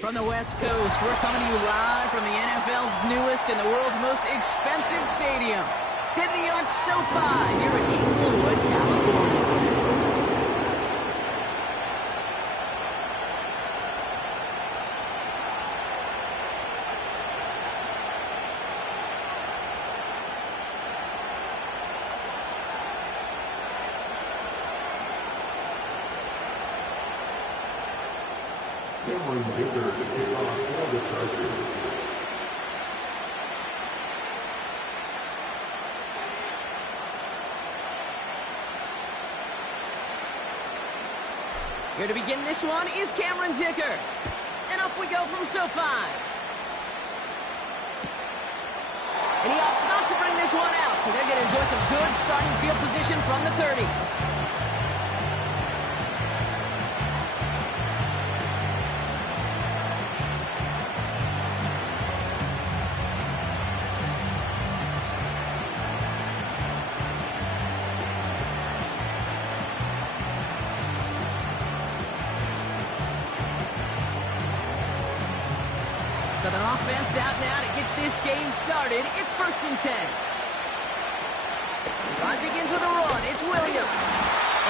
From the West Coast, we're coming to you live from the NFL's newest and the world's most expensive stadium. State-of-the-art SoFi here in Inglewood, California. Here to begin this one is Cameron Dicker. And off we go from SoFi. And he opts not to bring this one out, so they're going to enjoy some good starting field position from the 30. So the offense out now to get this game started. It's 1st and 10. The drive begins with a run. It's Williams.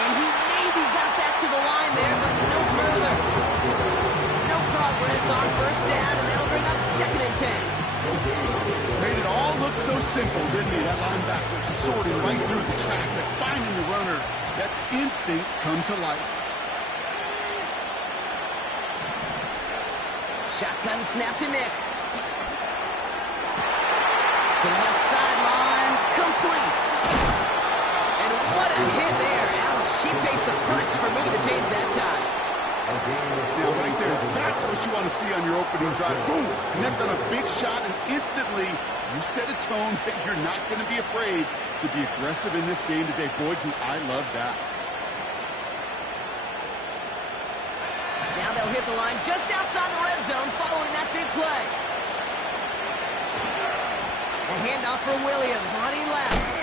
And he maybe got back to the line there, but no further. No progress on 1st down, and that'll bring up 2nd and 10. Made it all look so simple, didn't he? That linebacker sorting right through the traffic, finding the runner. That's instincts come to life. Shotgun snap to Nix. To the left sideline, complete. And what a hit there. Alex, she faced the price for moving the chains that time. Now right there, that's what you want to see on your opening drive. Boom! Connect on a big shot, and instantly you set a tone that you're not going to be afraid to be aggressive in this game today. Boy, do I love that. Now they'll hit the line just outside the red zone following that big play. A handoff for Williams, running left.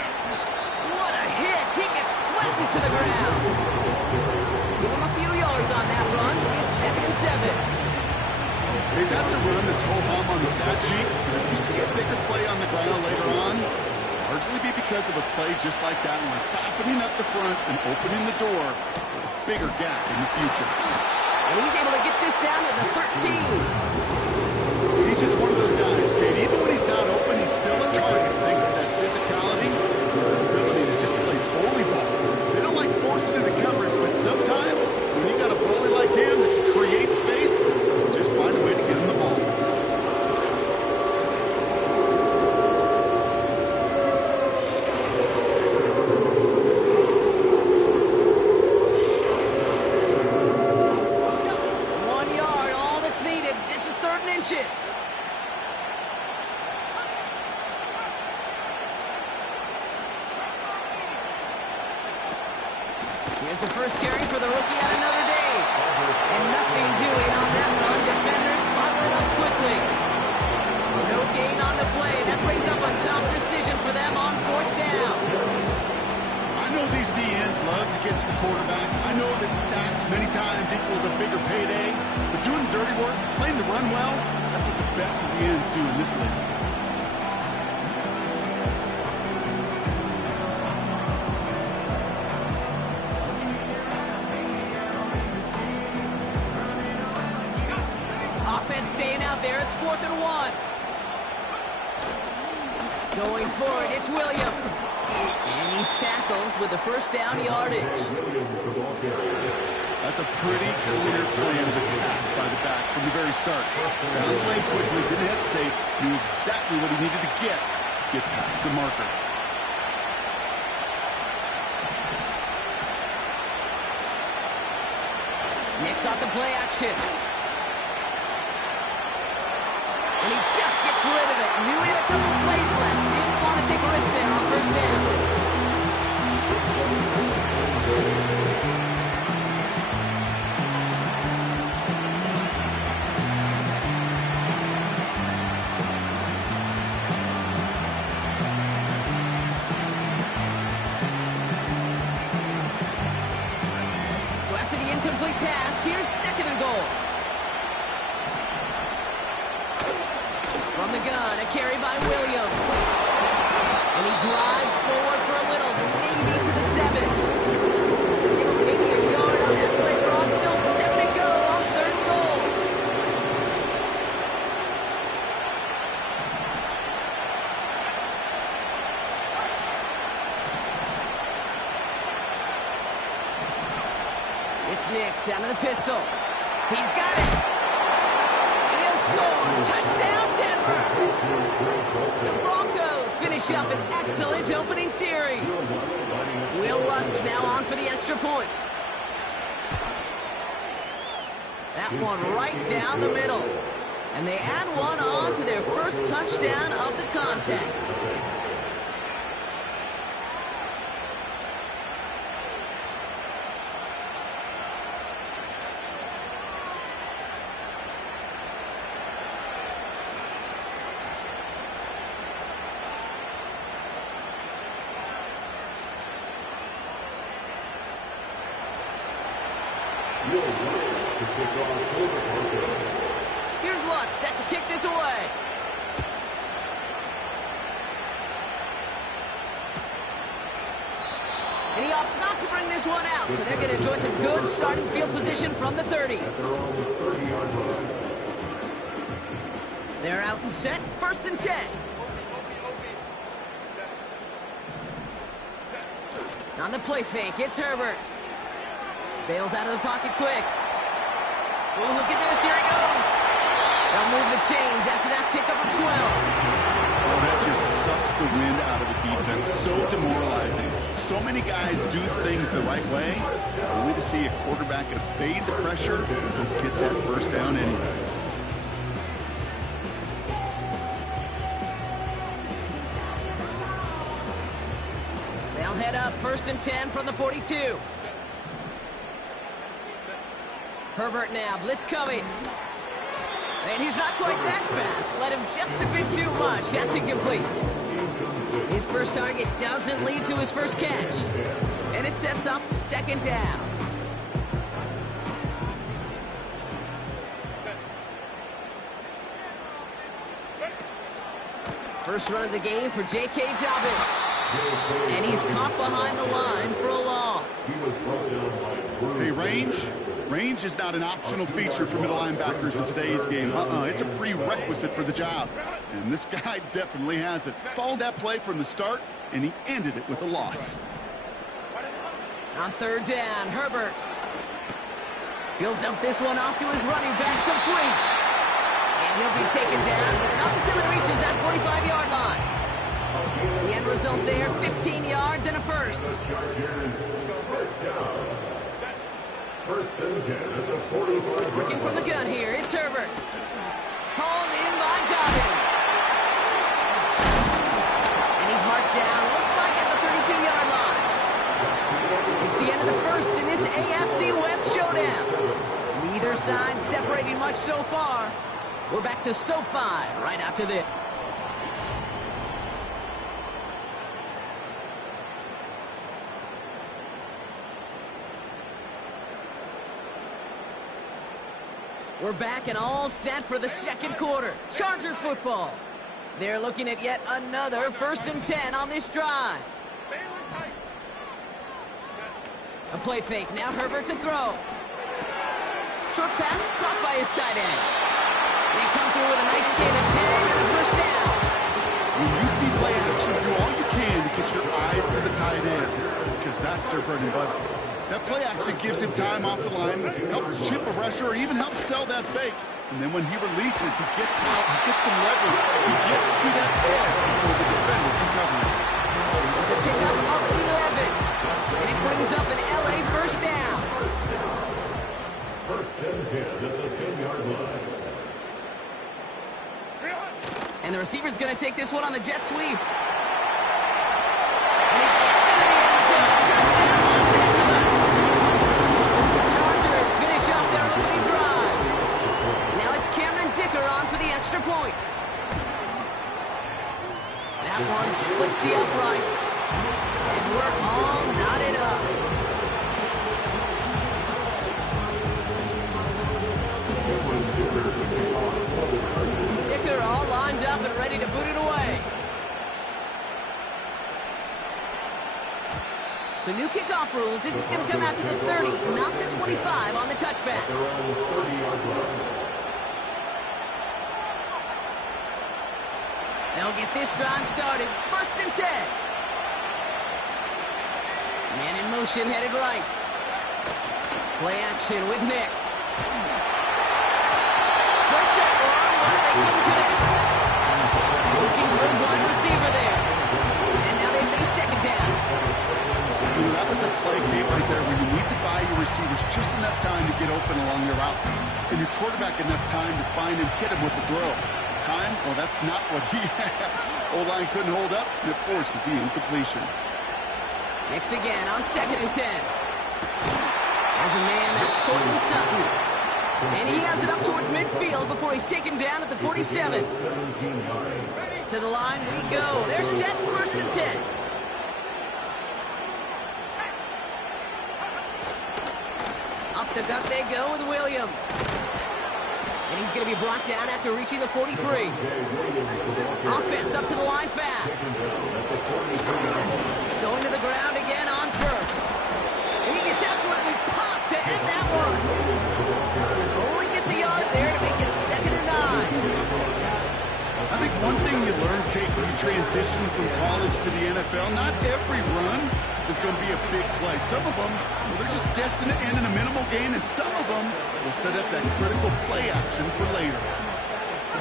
What a hit! He gets flattened to the ground. Give him a few yards on that run. It's 2nd and 7. Hey, that's a run that's ho-hum on the stat sheet. If you see a bigger play on the ground later on, largely be because of a play just like that one, softening up the front and opening the door for a bigger gap in the future. And he's able to get this down to the 13. He's just one of those guys, Kate. Even when he's not open, he's still a target thanks to that physicality and his ability to just play bully ball. They don't like forcing into coverage, but sometimes when you got a bully like him that can create space, just find a way to get him the ball. Here's the first carry for the rookie at Notre Dame. And nothing doing on that run. Defenders bundle it up quickly. No gain on the play. That brings up a tough decision for them on 4th down. I know these DNs love to get to the quarterback. I know that sacks many times equals a bigger payday. But doing the dirty work, playing the run well, that's what the best of the ends do in this league. Staying out there, it's 4th and 1. Going for it, it's Williams. And he's tackled with the 1st down yardage. That's a pretty clear plan of attack by the back from the very start. Found the lane quickly, didn't hesitate, knew exactly what he needed to get past the marker. Nix off the play action. And he just gets rid of it. Knew he had a couple plays left. Didn't want to take a risk there on 1st down. So after the incomplete pass, here's 2nd and goal. From the gun, a carry by Williams. And he drives forward for a little, maybe to the 7. Give him maybe a yard on that play, Brock. Still 7 to go on 3rd and goal. It's Nix out of the pistol. He's got it. And he'll score. Touchdown, Denver. The Broncos finish up an excellent opening series. Will Lutz now on for the extra point. That one right down the middle. And they add one on to their first touchdown of the contest. Here's Lutz, set to kick this away. And he opts not to bring this one out, so they're going to enjoy some good starting field position from the 30. They're out and set, 1st and 10. On the play fake, it's Herbert. Bails out of the pocket quick. Oh, look at this. Here he goes. They'll move the chains after that pickup of 12. Oh, that just sucks the wind out of the defense. So demoralizing. So many guys do things the right way, only to see a quarterback evade the pressure and get that first down anyway. They'll head up 1st and 10 from the 42. Herbert now, blitz coming. And he's not quite that fast. Let him just a bit too much. That's incomplete. His first target doesn't lead to his first catch. And it sets up 2nd down. First run of the game for J.K. Dobbins. And he's caught behind the line for a loss. Hey, range is not an optional feature for middle linebackers in today's game. It's a prerequisite for the job. And this guy definitely has it. Followed that play from the start, and he ended it with a loss. On 3rd down, Herbert. He'll dump this one off to his running back, complete. And he'll be taken down, but not until he reaches that 45-yard line. The end result there, 15 yards and a first. Working from the gun here, it's Herbert. Hauled in by Dobbins. And he's marked down, looks like at the 32-yard line. It's the end of the first in this AFC West showdown. Neither side separating much so far. We're back to SoFi right after this. We're back and all set for the 2nd quarter. Charger football. They're looking at yet another 1st and 10 on this drive. A play fake. Now Herbert to throw. Short pass caught by his tight end. They come through with a nice gain of 10 and a first down. When you see play action, do all you can to get your eyes to the tight end, because that's their bread and butter. That play action gives him time off the line, helps chip a rusher, or even helps sell that fake. And then when he releases, he gets out, he gets some leverage, he gets to that edge before the defender can cover him. It's a pickup of 11, and it brings up an LA first down. 1st and 10 at the 10-yard line. And the receiver's going to take this one on the jet sweep. And he gets into the end zone. Touchdown, Los Angeles. The Chargers finish up their opening drive. Now it's Cameron Dicker on for the extra point. That one splits the uprights. And we're all knotted up. Dicker all lined up So new kickoff rules. This is going to come out to the 30, not the 25 on the touchback. Around the 30-yard line. They'll get this drive started. 1st and 10. Man in motion, headed right. Play action with Nix. Puts that long, but they couldn't connect. Looking for his wide receiver there. And now they face 2nd down. That was a play game right there where you need to buy your receivers just enough time to get open along their routes. And your quarterback enough time to find and hit him with the throw. Time? Well, that's not what he had. O-line couldn't hold up, and it forces the incompletion. Nix again on 2nd and 10. As a man, that's Cortland Sutton. And he has it up towards midfield before he's taken down at the 47. To the line we go. They're set 1st and 10. Up the gut they go with Williams. And he's going to be brought down after reaching the 43. Offense up to the line fast. Going to the ground again on 1st. And he gets absolutely popped to end that one. Only gets a yard there to make it 2nd and 9. I think one thing you learn, Kate, when you transition from college to the NFL, not every run is going to be a big play. Some of them, well, they're just destined to end in a minimal gain, and some of them will set up that critical play action for later.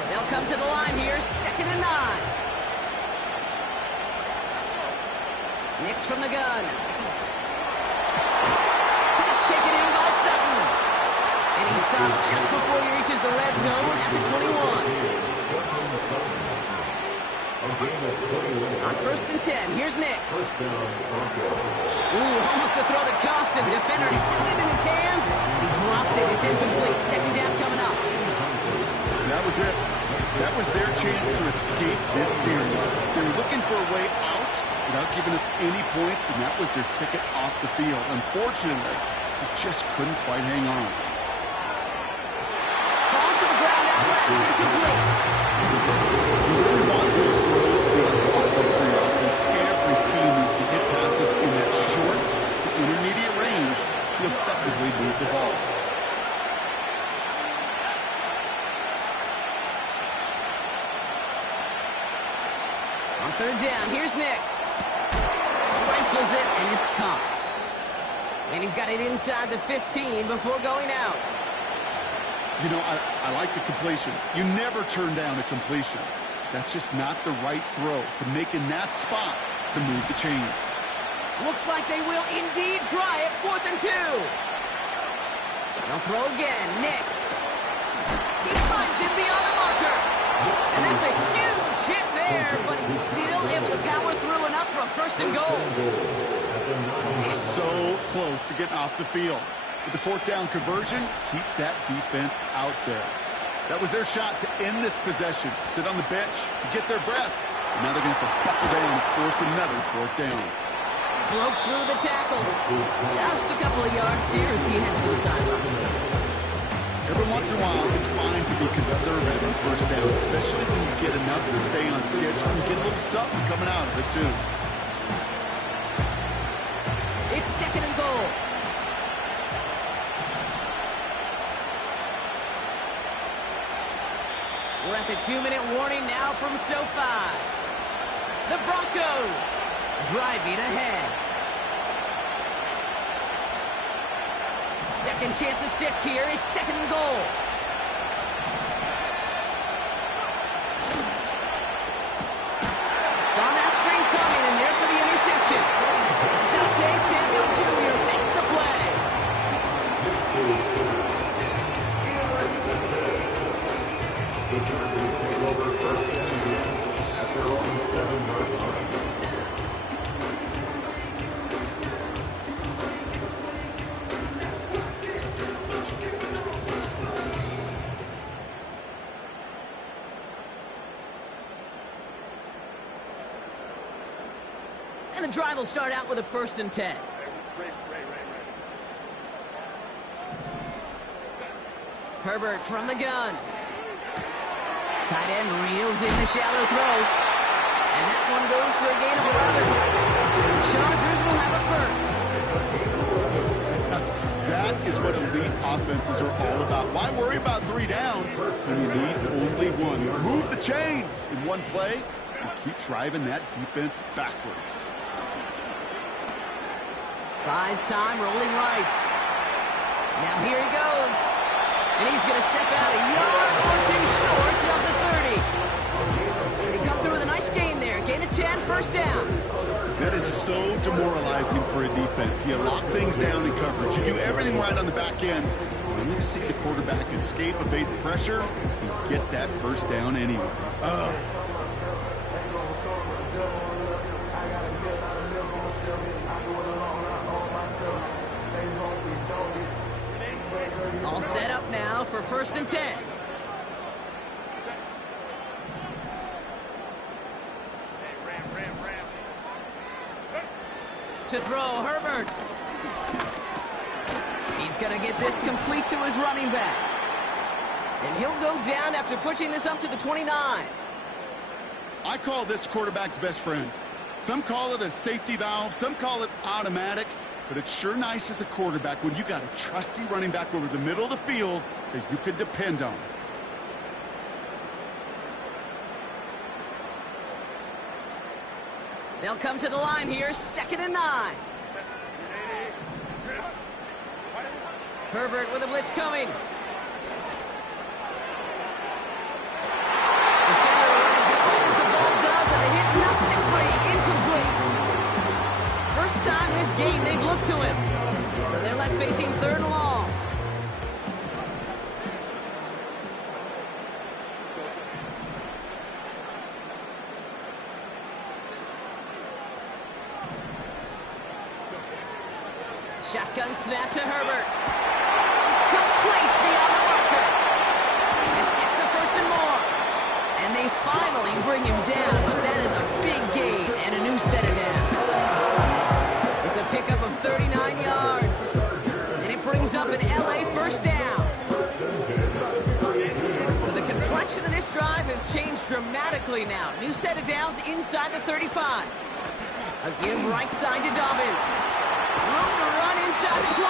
They'll come to the line here, 2nd and 9. Nix from the gun. Pass taken in by Sutton. And he stopped just before he reaches the red zone at the 21. On 1st and 10, here's Nix. Ooh, almost a throw that cost him. Defender had it in his hands. He dropped it. It's incomplete. 2nd down coming up. That was it. That was their chance to escape this series. They were looking for a way out without giving up any points, and that was their ticket off the field. Unfortunately, they just couldn't quite hang on. Falls to the ground out left. Incomplete. You really want those throws to be like clockwork for your offense. Every team needs to hit passes in that short to intermediate range to effectively move the ball. On 3rd down, here's Nix. Rifles it, and it's caught. And he's got it inside the 15 before going out. You know, I like the completion. You never turn down a completion. That's just not the right throw to make in that spot to move the chains. Looks like they will indeed try it. 4th and 2. They'll throw again. Nix. He finds him beyond the marker. And that's a huge hit there, but he's still able to power through enough for a 1st and goal. He's so close to getting off the field. But the 4th down conversion keeps that defense out there. That was their shot to end this possession, to sit on the bench, to get their breath. And now they're going to have to buckle down and force another 4th down. Broke through the tackle. Just a couple of yards here as he heads for the sideline. Every once in a while, it's fine to be conservative on 1st down, especially when you get enough to stay on schedule and get a little something coming out of it, too. It's 2nd and goal. We're at the 2-minute warning now from SoFi. The Broncos driving ahead. 2nd chance at 6 here. It's 2nd and goal. Saw that screen coming, and there for the interception. Sante Samuel Jr. makes the play. The Chargers take over 1st and 10 at their own 7-yard line. And the drive will start out with a 1st and 10. Herbert from the gun. Tight end reels in the shallow throw. And that one goes for a gain of 11. And the Chargers will have a first. That is what elite offenses are all about. Why worry about 3 downs when you need only one? Move the chains in one play and keep driving that defense backwards. Buys time, rolling right. Now here he goes. And he's going to step out a yard or 2 short of the 30. They come through with a nice gain there. Gain of 10, first down. That is so demoralizing for a defense. You lock things down in coverage. You do everything right on the back end. Only to see the quarterback escape, evade the pressure, and get that first down anyway. All set up now for first and 10. To throw, Herbert. He's going to get this complete to his running back. And he'll go down after pushing this up to the 29. I call this quarterback's best friend. Some call it a safety valve, some call it automatic, but it's sure nice as a quarterback when you got a trusty running back over the middle of the field that you can depend on. They'll come to the line here, 2nd and 9. Herbert with a blitz coming. Defender runs right as the ball does, and the hit knocks it free. Incomplete. First time this game they've looked to him. So they're left facing 3rd and long. Shotgun snap to Herbert. Complete beyond the marker. This gets the 1st and more. And they finally bring him down, but that is a big gain and a new set of downs. It's a pickup of 39 yards. And it brings up an LA first down. So the complexion of this drive has changed dramatically now. New set of downs inside the 35. A give right side to Dobbins. Room to run inside the 20.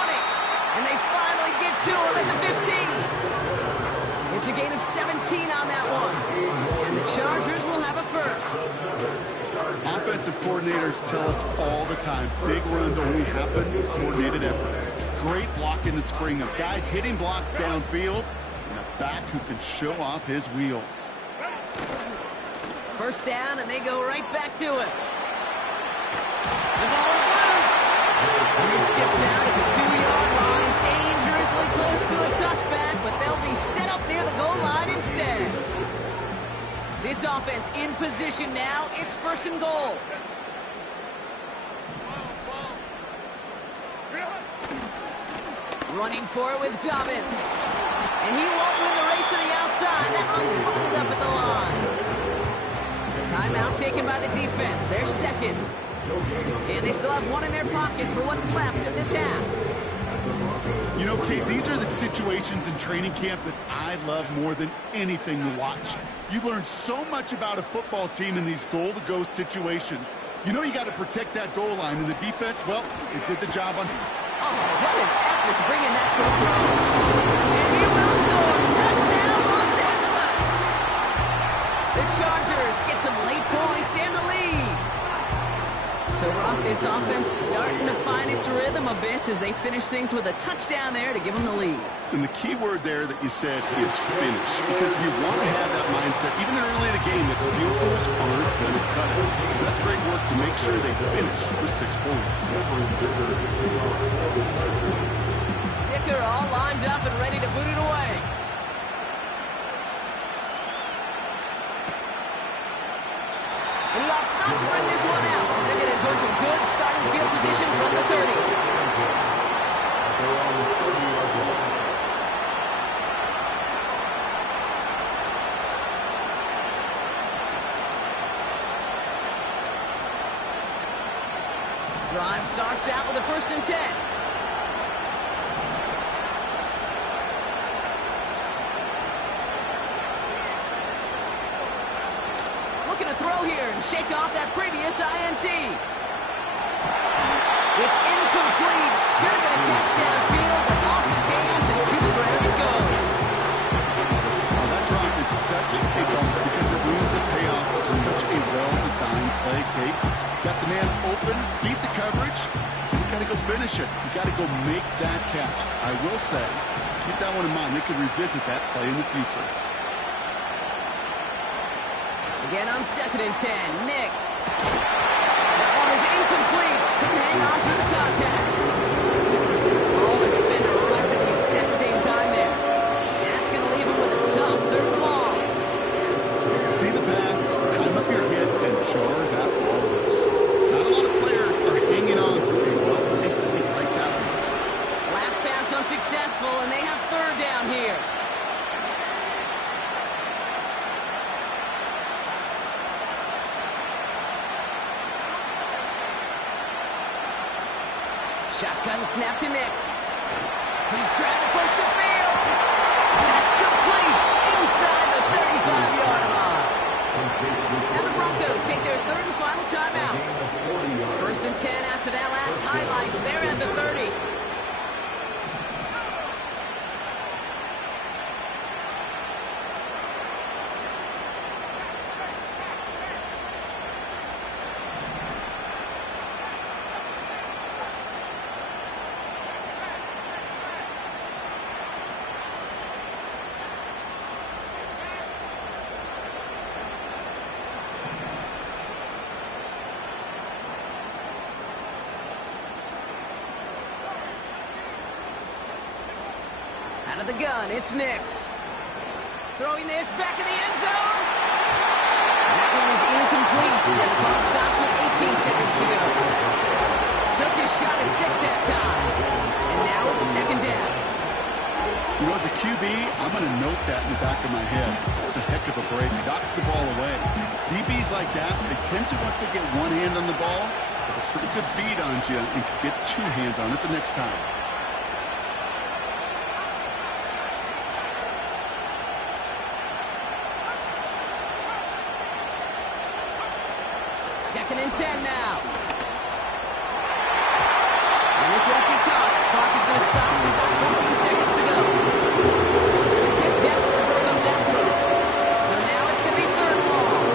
And they finally get to him at the 15. It's a gain of 17 on that one. And the Chargers will have a first. Offensive coordinators tell us all the time, big runs only happen with coordinated efforts. Great block in the spring of guys hitting blocks downfield and a back who can show off his wheels. First down, and they go right back to him. The ball is loose. And he skips out at the 2-yard line, dangerously close to a touchback, but they'll be set up near the goal line instead. This offense in position now. It's 1st and goal. Running for it with Dobbins. And he won't win the race to the outside. That run's bottled up at the line. Timeout taken by the defense. They're 2nd. And they still have one in their pocket for what's left of this half. You know, Kate, these are the situations in training camp that I love more than anything to watch. You learn so much about a football team in these goal-to-go situations. You know you got to protect that goal line, and the defense, well, it did the job on... Oh, what an effort to bring in that short throw. And he will score. Touchdown, Los Angeles. The Chargers get some late points and the lead. So, Rock, this offense starting to find its rhythm a bit as they finish things with a touchdown there to give them the lead. And the key word there that you said is finish, because you want to have that mindset, even early in the game, that field goals aren't going to cut it. So that's great work to make sure they finish with 6 points. Dicker all lined up and ready to boot it away. And he opts not to bring this one out, so they're going to enjoy some good starting field position from the 30. Drive starts out with a 1st and 10. Looking to throw here and shake off that previous INT. It's incomplete. Should have been a catch downfield, but off his hands and to the ground it goes. Well, that drop is such a bummer because it ruins the payoff of such a well-designed play, Kate. Got the man open, beat the coverage, and you got to go finish it. You got to go make that catch. I will say, keep that one in mind. They could revisit that play in the future. Again on 2nd and 10, Nix. That one is incomplete. Couldn't hang on through the contact. Oh, the defender arrived at the exact same time there. That's going to leave him with a tough 3rd and long. See the pass, time up your hit, and jar that ball loose. Not a lot of players are hanging on to a well-placed hit like that one. Last pass unsuccessful, and they have 3rd down here. Shotgun snap to Nix. He's trying to push the field. That's complete inside the 35-yard line. Now the Broncos take their 3rd and final timeout. 1st and 10 after that last highlights. They're at the 30. Out of the gun, it's Nix. Throwing this back in the end zone. That one is incomplete, and the clock stops with 18 seconds to go. Took his shot at 6 that time. And now it's 2nd down. You know, as a QB, I'm going to note that in the back of my head. That's a heck of a break. Knocks the ball away. DBs like that, they tend to, once they get one hand on the ball, have a pretty good beat on you and can get 2 hands on it the next time. Second and 10 now. And this won't be caught. Clock is going to stop. We've got 14 seconds to go. The tip definitely broke up that throw. So now it's going to be 3rd and long.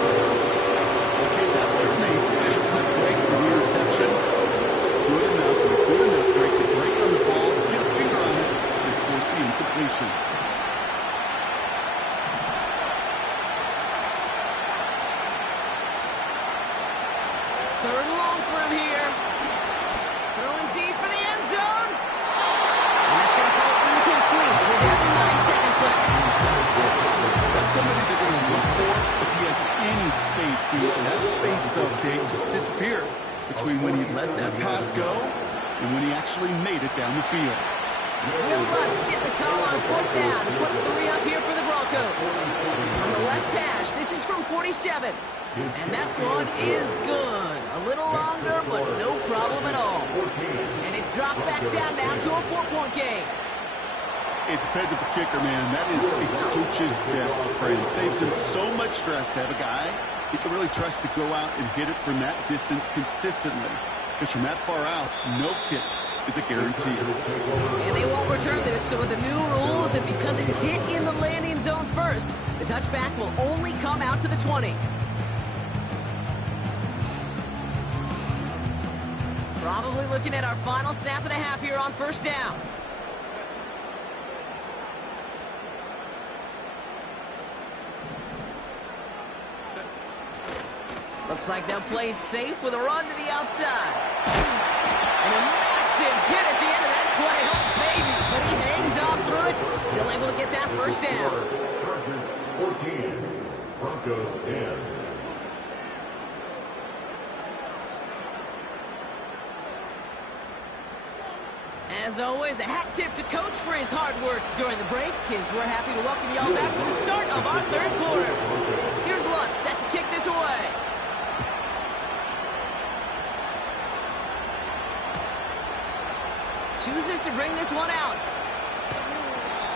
Okay, that wasn't a fast enough break for the interception. It's good enough break to break on the ball, get a finger on it, and force the incompletion. Third and long for him here. Throwing deep for the end zone. And that's going to fall incomplete. We're down to 9 seconds left. That's somebody they're going to look for if he has any space, Steve. And that space, though, Kate, just disappeared between when he let that pass go and when he actually made it down the field. Will Lutz get the call on 4th down to put 3 up here for the Broncos. On the left hash, this is from 47. And that one is good. A little longer, but no problem at all. And it's dropped back down now to a 4-point game. A dependable kicker, man. That is a coach's best friend. Saves him so much stress to have a guy he can really trust to go out and hit it from that distance consistently. Because from that far out, no kick is a guarantee. And they won't return this, so with the new rules, and because it hit in the landing zone first, the touchback will only come out to the 20. Probably looking at our final snap of the half here on 1st down. Looks like they'll play it safe with a run to the outside. And a massive hit at the end of that play. Oh, baby. But he hangs on through it. Still able to get that 1st down. Chargers 14, Broncos 10. As always, a hat tip to Coach for his hard work during the break, as we're happy to welcome y'all back for the start of our 3rd quarter. Here's Lutz set to kick this away. Chooses to bring this one out.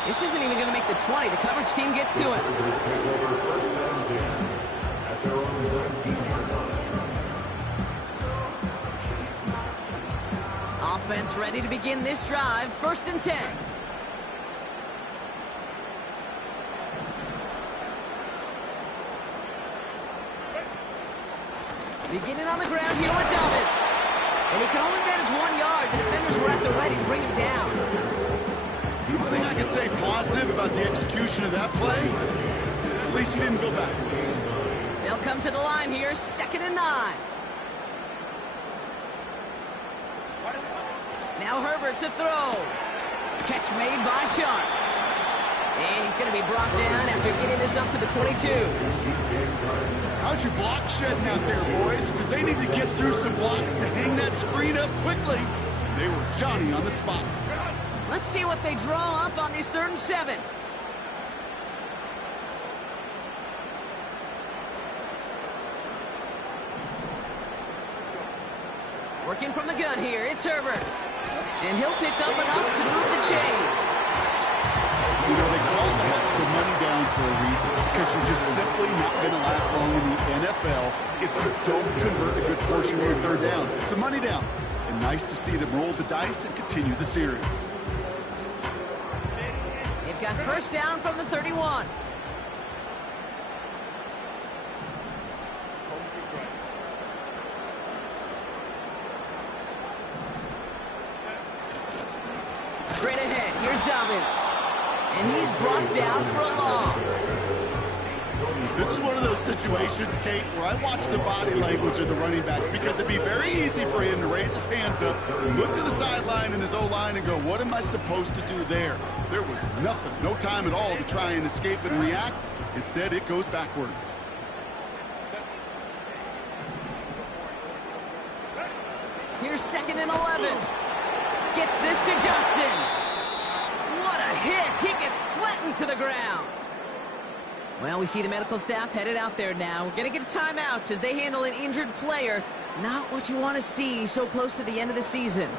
This isn't even going to make the 20. The coverage team gets to him. Offense ready to begin this drive. 1st and 10. Beginning on the ground here with Dobbins. And he can only manage 1 yard. The defenders were at the ready to bring him down. One thing I can say positive about the execution of that play is at least he didn't go backwards. They'll come to the line here. 2nd and 9. Now Herbert to throw. Catch made by Sharp. And he's going to be brought down after getting this up to the 22. How's your block shedding out there, boys? Because they need to get through some blocks to hang that screen up quickly. They were Johnny on the spot. Let's see what they draw up on this 3rd and 7. Working from the gun here, it's Herbert. And he'll pick up enough to move the chains. You know, they call that the money down for a reason, because you're just simply not going to last long in the NFL if you don't convert a good portion of your 3rd downs. It's a money down. And nice to see them roll the dice and continue the series. They've got 1st down from the 31. Straight ahead, here's Dobbins. And he's brought down for a loss. This is one of those situations, Kate, where I watch the body language of the running back, because it'd be very easy for him to raise his hands up, look to the sideline in his O-line and go, what am I supposed to do there? There was nothing, no time at all to try and escape and react. Instead, it goes backwards. Here's 2nd and 11. Gets this to Johnson. What a hit. He gets flattened to the ground. Well, we see the medical staff headed out there now. We're going to get a timeout as they handle an injured player. Not what you want to see so close to the end of the season.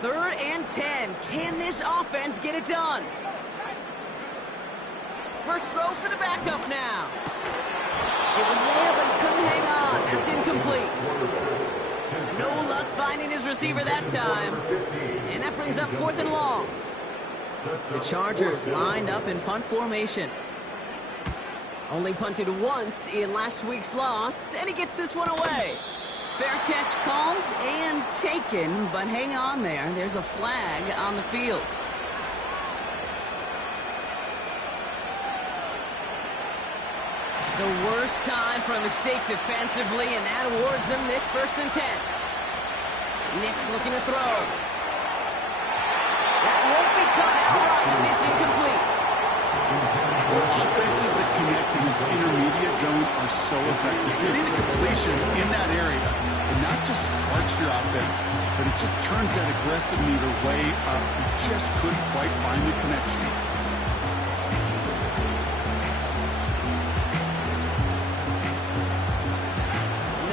3rd and 10. Can this offense get it done? First throw for the backup now. It was there, but he couldn't hang on. That's incomplete. No luck finding his receiver that time. And that brings up 4th and long. The Chargers lined up in punt formation. Only punted once in last week's loss, and he gets this one away. Fair catch called and taken, but hang on there. There's a flag on the field. The worst time for a mistake defensively, and that awards them this 1st and 10. Nick's looking to throw. That won't be caught outright. It's incomplete. Offenses that connect in this intermediate zone are so effective. Getting the completion in that area, it not just sparks your offense, but it just turns that aggressive meter way up. You just couldn't quite find the connection.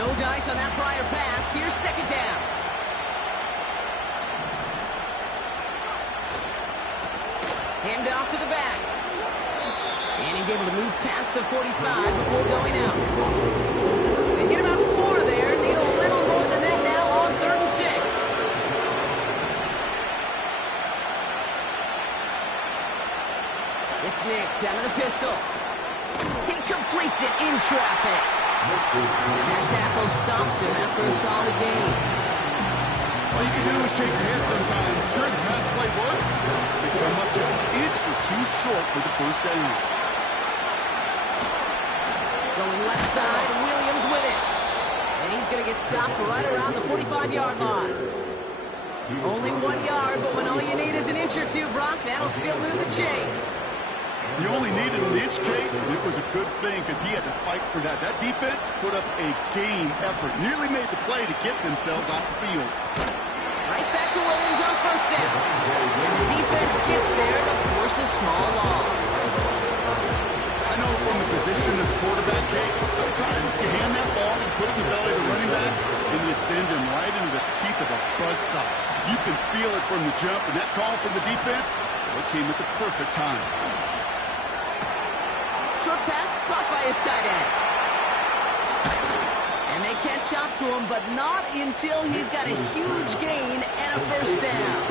No dice on that prior pass. Here's 2nd down. Hand off to the back. And he's able to move past the 45 before going out. They get about 4 there. Need a little more than that now on 3rd and 6. It's Nix out of the pistol. He completes it in traffic. And that tackle stops him after a solid gain. All you can do is shake your head sometimes. Sure, the pass play works. They come up just an inch or 2 short for the 1st down. Going left side, Williams with it. And he's going to get stopped right around the 45-yard line. Only 1 yard, but when all you need is an inch or 2, Brock, that'll still move the chains. You only needed an inch, Kate, and it was a good thing because he had to fight for that. That defense put up a game effort, nearly made the play to get themselves off the field. Right back to Williams on 1st down. And the defense gets there to force a small loss. I know from the position of the quarterback, Kate, sometimes you hand that ball and put it in the belly of the running back, and you send him right into the teeth of a buzzsaw. You can feel it from the jump, and that call from the defense, it came at the perfect time. Short pass caught by his tight end. And they catch up to him, but not until he's got a huge gain and a first down.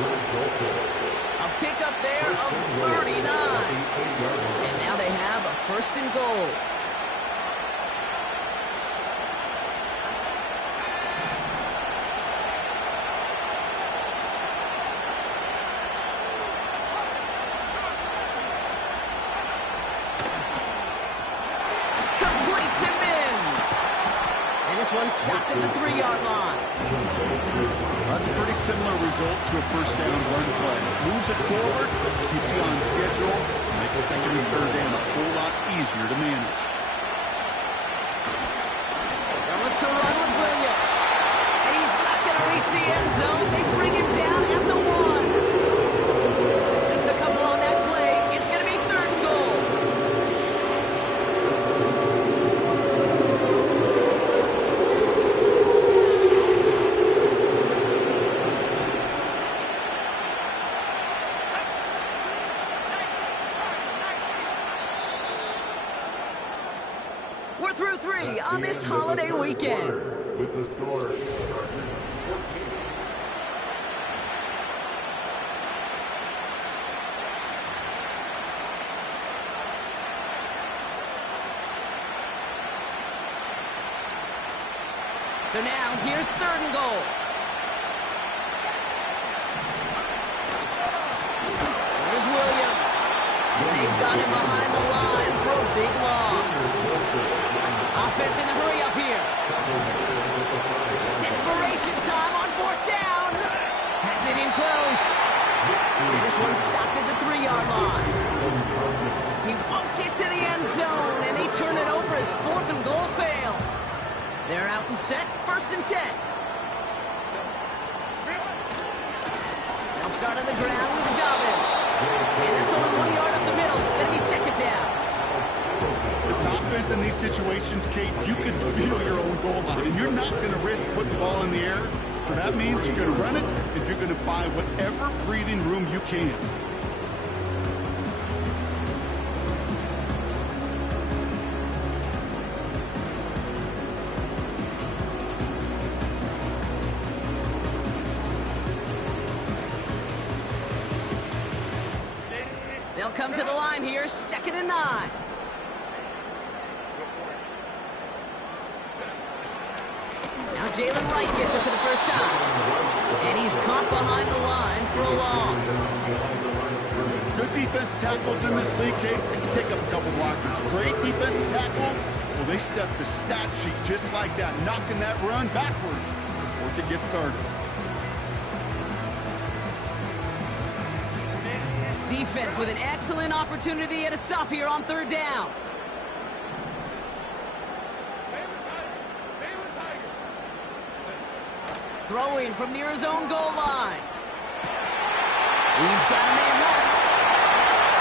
A pickup there of 39. And now they have a first and goal. One stopped at the 3-yard line. That's a pretty similar result to a first down run play. Moves it forward, keeps you on schedule, makes second and third down a whole lot easier to manage. They'll look to run with Williams. And he's not going to reach the end zone. They bring him down at the 1. Just a couple on that play. It's going to be third and goal. We're through 3 on this holiday weekend. With the score, Chargers 14. So now, here's third and goal. There's Williams. And they've got him behind the line for a big loss. Offense in the hurry up here. Desperation time on fourth down. Has it in close. And this one stopped at the 3-yard line. He won't get to the end zone, and they turn it over as fourth and goal fails. They're out and set, first and 10. They'll start on the ground with Javins. And that's only 1 yard up the middle. Going to be second down. As an offense in these situations, Kate, you can feel your own goal line, and you're not going to risk putting the ball in the air. So that means you're going to run it, and you're going to buy whatever breathing room you can. They'll come to the line here, second and 9. Now Jalen Wright gets it for the first time. And he's caught behind the line for a loss. Good defensive tackles in this league, Kate. They can take up a couple blockers. Great defensive tackles. Well, they stuff the stat sheet just like that, knocking that run backwards before it could get started. Defense with an excellent opportunity at a stop here on third down. Throwing from near his own goal line. He's got a man marked.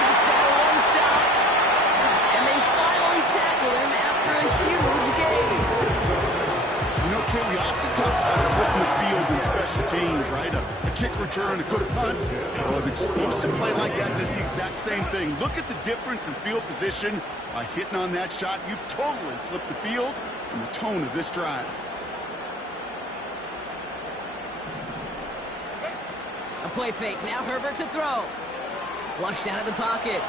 Takes it for one stop. And they finally tackle him after a huge gain. You know, Kate, we often talk about flipping the field in special teams, right? A kick return, a good punt. Well, an explosive play like that does the exact same thing. Look at the difference in field position. By hitting on that shot, you've totally flipped the field and the tone of this drive. A play fake. Now Herbert to throw. Flushed out of the pocket.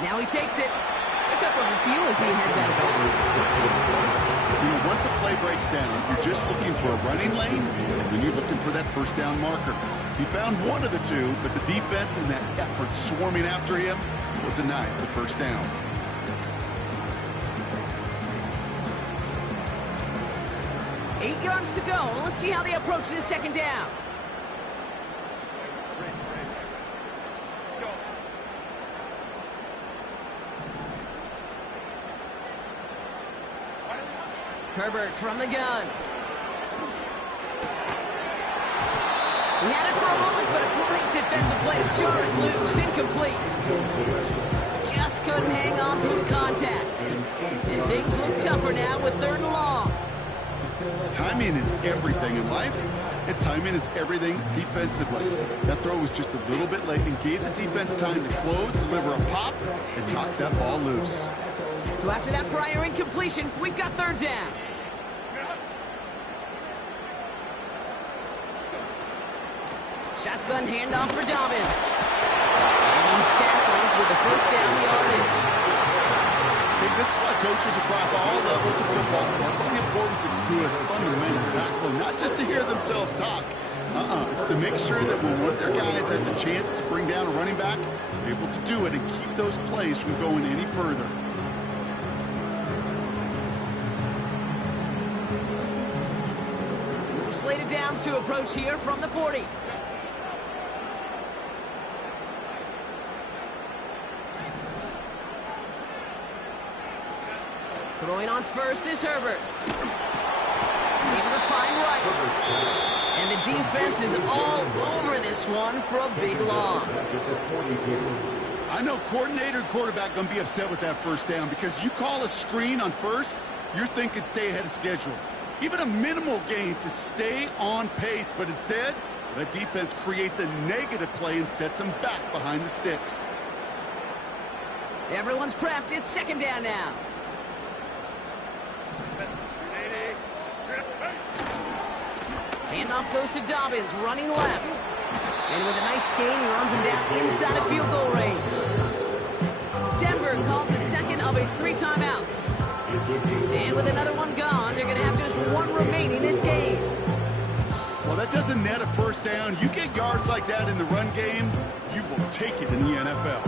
Now he takes it. Pick up a few as he heads out of bounds. You know, once a play breaks down, you're just looking for a running lane, and then you're looking for that first down marker. He found one of the two, but the defense and that effort swarming after him, well, denies the first down. Eight yards to go. Let's see how they approach this second down. Herbert from the gun. He had it for a moment, but a great defensive play to jar it loose. Incomplete. Just couldn't hang on through the contact. And things look tougher now with third and long. Timing is everything in life, and timing is everything defensively. That throw was just a little bit late and gave the defense time to close, deliver a pop, and knock that ball loose. So after that prior incompletion, we've got third down. Shotgun handoff for Dobbins. And he's tackled with the first down yardage. Hey, this is why coaches across all levels of football work on the importance of good, fundamental tackling, not just to hear themselves talk. It's to make sure that when one of their guys has a chance to bring down a running back, they're able to do it and keep those plays from going any further. Slated downs to approach here from the 40. Throwing on first is Herbert. Able to find White. And the defense is all over this one for a big loss. I know coordinator and quarterback going to be upset with that first down because you call a screen on first, you're thinking stay ahead of schedule. Even a minimal gain to stay on pace, but instead, that defense creates a negative play and sets them back behind the sticks. Everyone's prepped. It's second down now. Handoff goes to Dobbins, running left. And with a nice gain, he runs him down inside of field goal range. Denver calls the second of its 3 timeouts. And with another one gone, they're going to have just one remaining this game. Well, that doesn't net a first down. You get yards like that in the run game, you will take it in the NFL.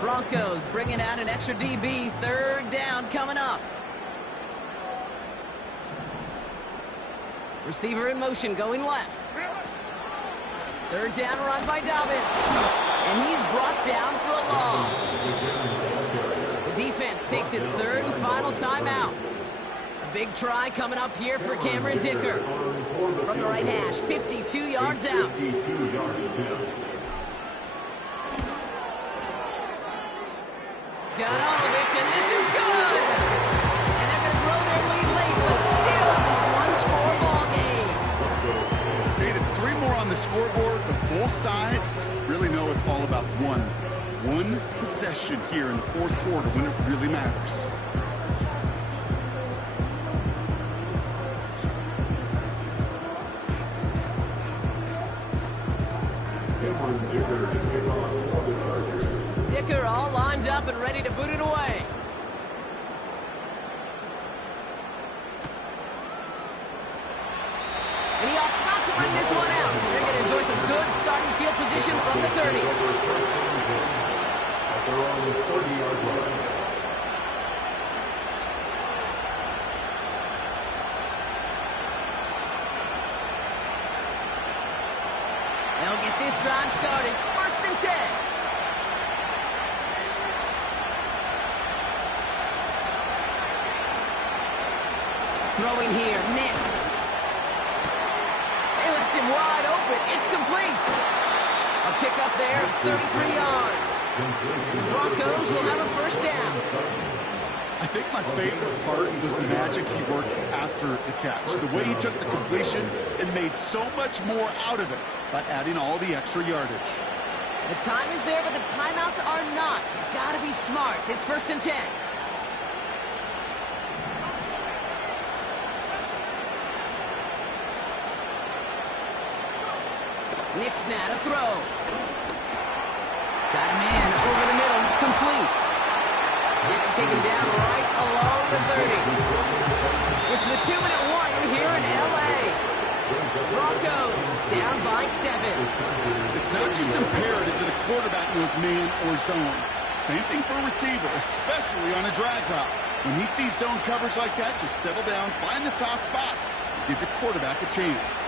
Broncos bringing out an extra DB. Third down coming up. Receiver in motion going left. Third down run by Dobbins. And he's brought down for a loss. The defense takes its third and final timeout. A big try coming up here for Cameron Dicker. From the right hash, 52 yards out. Got Olovich, and this is good. And they're going to grow their lead late, but still a one-score ball game. Okay, it's 3 more on the scoreboard, but both sides really know it's all about one possession here in the fourth quarter when it really matters. Dicker all lined up and ready to boot it away. And he opts not to bring this one out, so they're going to enjoy some good starting field position from the 30. They're on the 30-yard line. They'll get this drive started. First and 10. Throwing here, Nix. They left him wide open. It's complete. A pickup there of 33 yards. And the Broncos will have a first down. I think my favorite part was the magic he worked after the catch. The way he took the completion and made so much more out of it by adding all the extra yardage. The time is there, but the timeouts are not. So you've got to be smart. It's first and 10. Nix now to throw. Got a man over the middle, complete. Get to take him down right along the 30. It's the 2-minute warning here in L.A. Broncos down by 7. It's not just imperative that a quarterback knows man or zone. Same thing for a receiver, especially on a drag route. When he sees zone coverage like that, just settle down, find the soft spot, and give your quarterback a chance.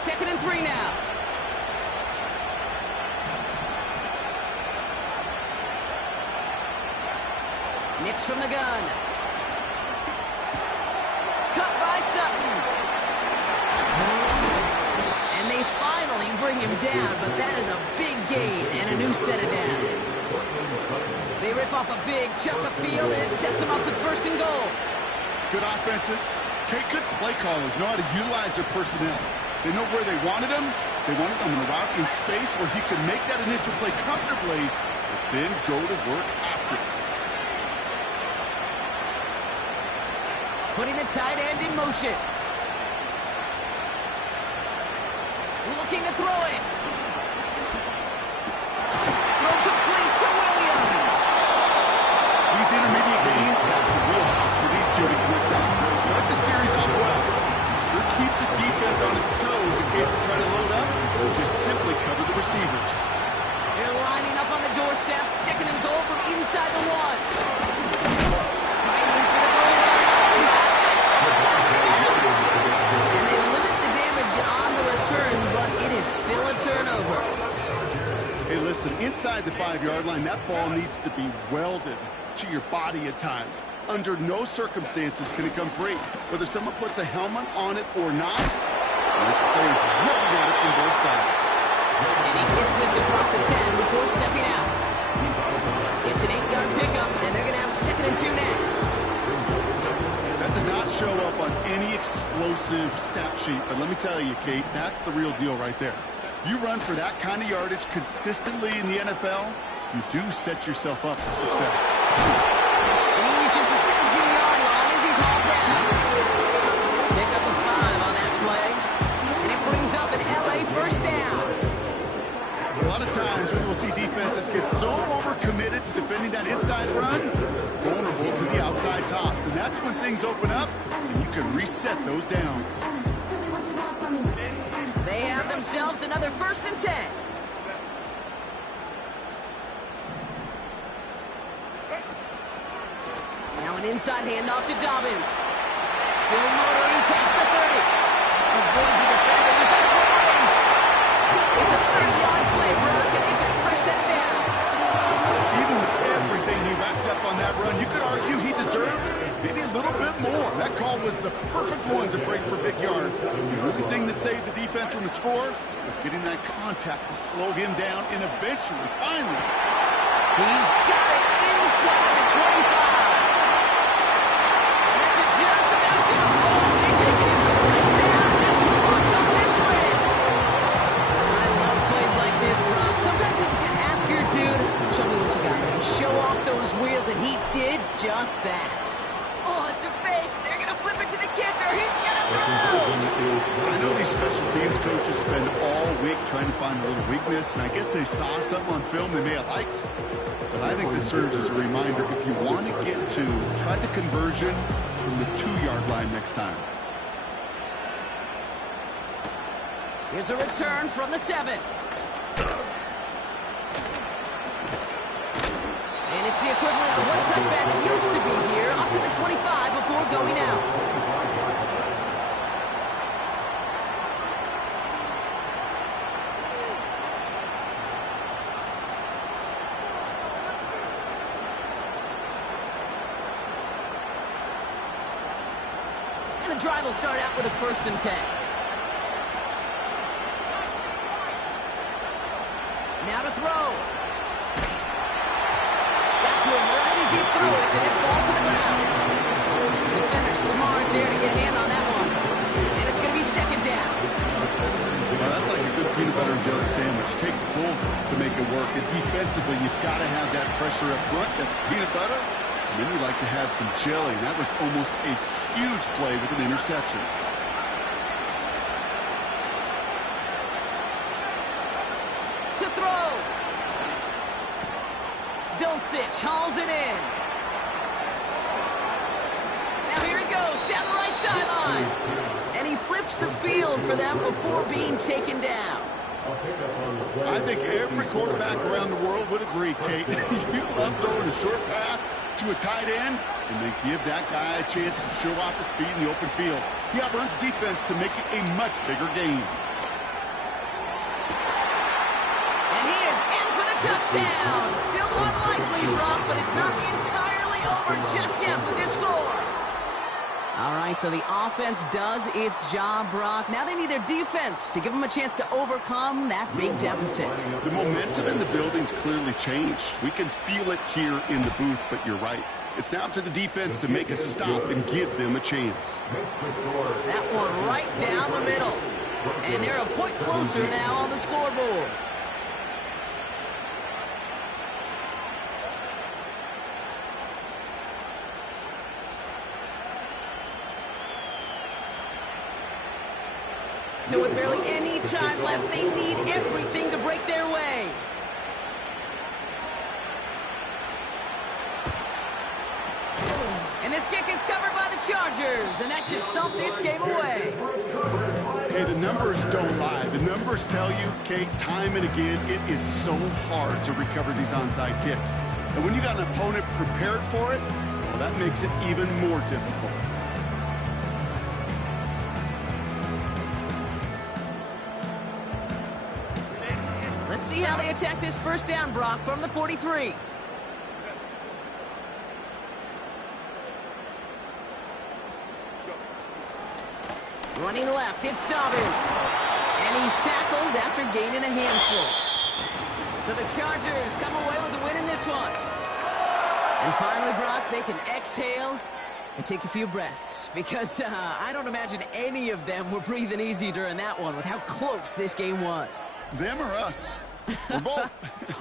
Second and 3 now. Nix from the gun. Cut by Sutton. And they finally bring him down, but that is a big gain and a new set of downs. They rip off a big chunk of field, and it sets them up with first and goal. Good offenses. Okay, good play callers know how to utilize their personnel. They know where they wanted him. They wanted him on the route in space where he could make that initial play comfortably, but then go to work after it. Putting the tight end in motion. Looking to throw it. Throw complete to Williams. These intermediate gains, that's the wheelhouse for these two to connect on. They'll start the series off well. Sure keeps the defense on its toes in case they try to load up or just simply cover the receivers. They're lining up on the doorstep. 2nd and goal from inside the 1. Fighting for the goal line. Lost it. Someone pushed it out. And they limit the damage on the return, but it is still a turnover. Hey, listen, inside the 5-yard line, that ball needs to be welded to your body at times. Under no circumstances can it come free. Whether someone puts a helmet on it or not, this player's looking at it from both sides. And he gets this across the 10 before stepping out. It's an 8-yard pickup, and they're going to have 2nd and 2 next. That does not show up on any explosive stat sheet, but let me tell you, Kate, that's the real deal right there. You run for that kind of yardage consistently in the NFL, you do set yourself up for success. And he reaches the 17-yard line as he's hauled down. Pick up a 5 on that play, and it brings up an LA first down. A lot of times we will see defenses get so overcommitted to defending that inside run, vulnerable to the outside toss. And that's when things open up, and you can reset those downs. They have themselves another 1st and 10. Now an inside handoff to Dobbins. Still motoring past the 30. Avoids a defender with that race. It's a 30-yard play, Brock, and they've got fresh set downs. Even with everything he racked up on that run, you could argue he deserved maybe a little bit more. That call was the perfect one to break for big yards. The only thing that saved the defense from the score was getting that contact to slow him down and eventually, finally. He's got it inside the 25. And that's just about to folks. They take it in for the touchdown, and that's a block up this win. I love plays like this, Brock. Sometimes you just gotta ask your dude, show me what you got, man. Show off those wheels, and he did just that. Oh, it's a fake. They're gonna flip it to the kicker. He's gonna throw. I know these special teams coaches spend all week trying to find a little weakness, and I guess they saw something on film they may have liked. But I think this serves as a reminder, if you want to get to, try the conversion from the 2-yard line next time. Here's a return from the 7. And it's the equivalent of what a touchback used to be here, up to the 25 before going out. And the drive will start out with a 1st and 10. Now to throw. To him right as he threw it, and it falls to the ground. The defender's smart there to get a hand on that one. And it's going to be 2nd down. Well, that's like a good peanut butter and jelly sandwich. It takes both to make it work. And defensively, you've got to have that pressure up front. That's peanut butter. And then you like to have some jelly. And that was almost a huge play with an interception. To throw. Dulcich hauls it in. Now here he goes, down the right sideline. And he flips the field for them before being taken down. I think every quarterback around the world would agree, Kate. You love throwing a short pass to a tight end, and then give that guy a chance to show off his speed in the open field. He outruns defense to make it a much bigger game. Touchdown! Still unlikely, Brock, but it's not entirely over just yet with this score. All right, so the offense does its job, Brock. Now they need their defense to give them a chance to overcome that big deficit. The momentum in the building's clearly changed. We can feel it here in the booth, but you're right. It's now to the defense to make a stop and give them a chance. That one right down the middle. And they're a point closer now on the scoreboard. So with barely any time left, they need everything to break their way. And this kick is covered by the Chargers, and that should salt this game away. Hey, the numbers don't lie. The numbers tell you, Kate, time and again, it is so hard to recover these onside kicks. And when you got an opponent prepared for it, well, that makes it even more difficult. Let's see how they attack this first down, Brock, from the 43. Running left, it's Dobbins. And he's tackled after gaining a handful. So the Chargers come away with the win in this one. And finally, Brock, they can exhale and take a few breaths. Because I don't imagine any of them were breathing easy during that one with how close this game was. Them or us? We're both.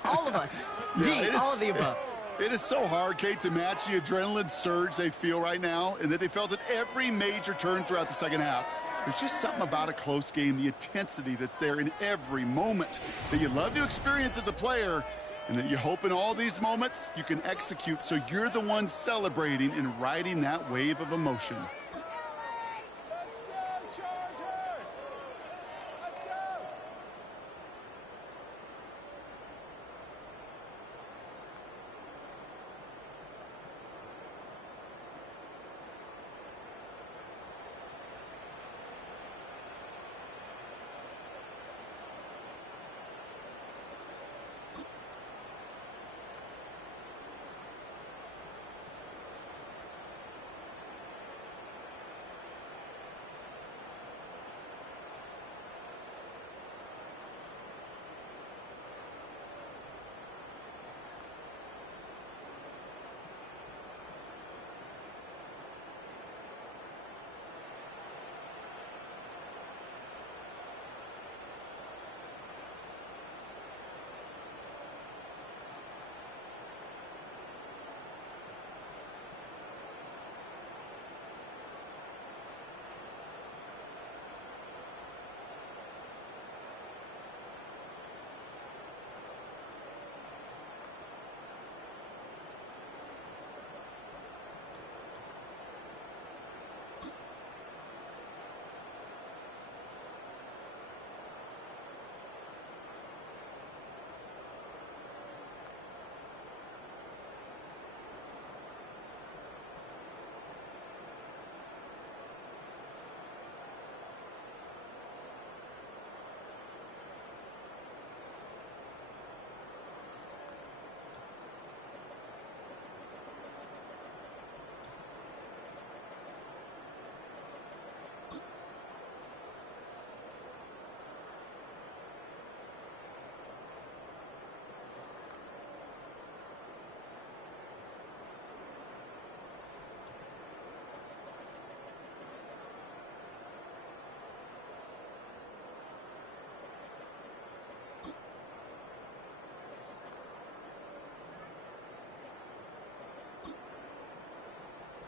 All of us. Yeah, All of the above. It is so hard, Kate, to match the adrenaline surge they feel right now and that they felt at every major turn throughout the second half. There's just something about a close game, the intensity that's there in every moment that you love to experience as a player, and that you hope in all these moments you can execute so you're the one celebrating and riding that wave of emotion.